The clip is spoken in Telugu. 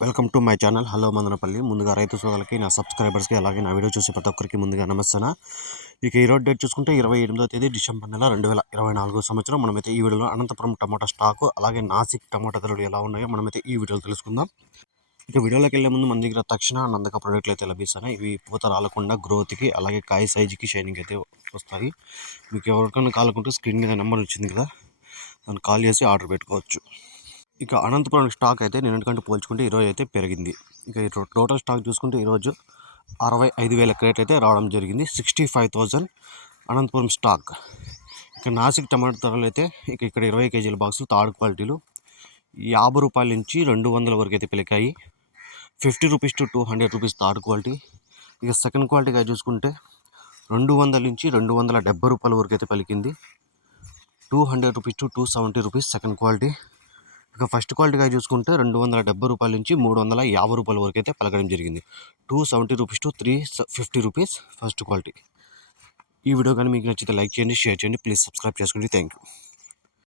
Welcome to my channel. Hello Madanapalle. ముందుగా రైతు సోదరులకి నా సబ్స్క్రైబర్స్కి అలాగే నా వీడియో చూసే ప్రతి ఒక్కరికి ముందుగా నమస్తేనా ఇక ఈరోజు డేట్ చూసుకుంటే ఇరవై ఎనిమిదో తేదీ డిసెంబర్ నెల రెండు వేల ఇరవై నాలుగో సంవత్సరం. మనమైతే ఈ వీడియోలో అనంతపురం టమాటా స్టాకు అలాగే నాసిక్ టమాటా ధరలు ఎలా ఉన్నాయో మనమైతే ఈ వీడియోలో తెలుసుకుందాం. ఇక వీడియోలోకి వెళ్ళే ముందు మన దగ్గర తక్షణ నందక ప్రోడక్ట్లు అయితే లభిస్తాయి. ఇవి పూత రాలకుండా గ్రోత్కి అలాగే కాయ సైజుకి షైనింగ్ అయితే వస్తాయి. మీకు ఎవరికైనా కాలకుంటే స్క్రీన్ మీద నెంబర్ వచ్చింది కదా దాన్ని కాల్ చేసి ఆర్డర్ పెట్టుకోవచ్చు. ఇక అనంతపురం స్టాక్ అయితే నిన్నటికంటే పోల్చుకుంటే ఈరోజు అయితే పెరిగింది. ఇక ఈ టోటల్ స్టాక్ చూసుకుంటే ఈరోజు అరవై ఐదు వేల క్రేట్ అయితే రావడం జరిగింది. Sixty five thousand Anantapuram stock. ఇక నాసిక్ టమాటా ధరలు అయితే ఇక ఇక్కడ ఇరవై కేజీల బాక్సులు థర్డ్ క్వాలిటీలు యాభై రూపాయల నుంచి రెండు వందల వరకు అయితే పిలికాయి. Fifty rupees to two hundred rupees third quality. ఇక సెకండ్ క్వాలిటీగా చూసుకుంటే రెండు వందల నుంచి రెండు వందల డెబ్బై రూపాయల వరకు అయితే పలికింది. Two hundred rupees to two seventy rupees second quality. ఇక ఫస్ట్ క్వాలిటీగా చూసుకుంటే రెండు వందల డెబ్బై రూపాయల నుంచి మూడు వందల యాభై రూపాయల వరకు అయితే పలకడం జరిగింది. Two seventy rupees to three fifty rupees first quality. ఈ వీడియో కానీ మీకు నచ్చితే లైక్ చేయండి షేర్ చేయండి ప్లీజ్ సబ్స్క్రైబ్ చేసుకోండి థ్యాంక్ యూ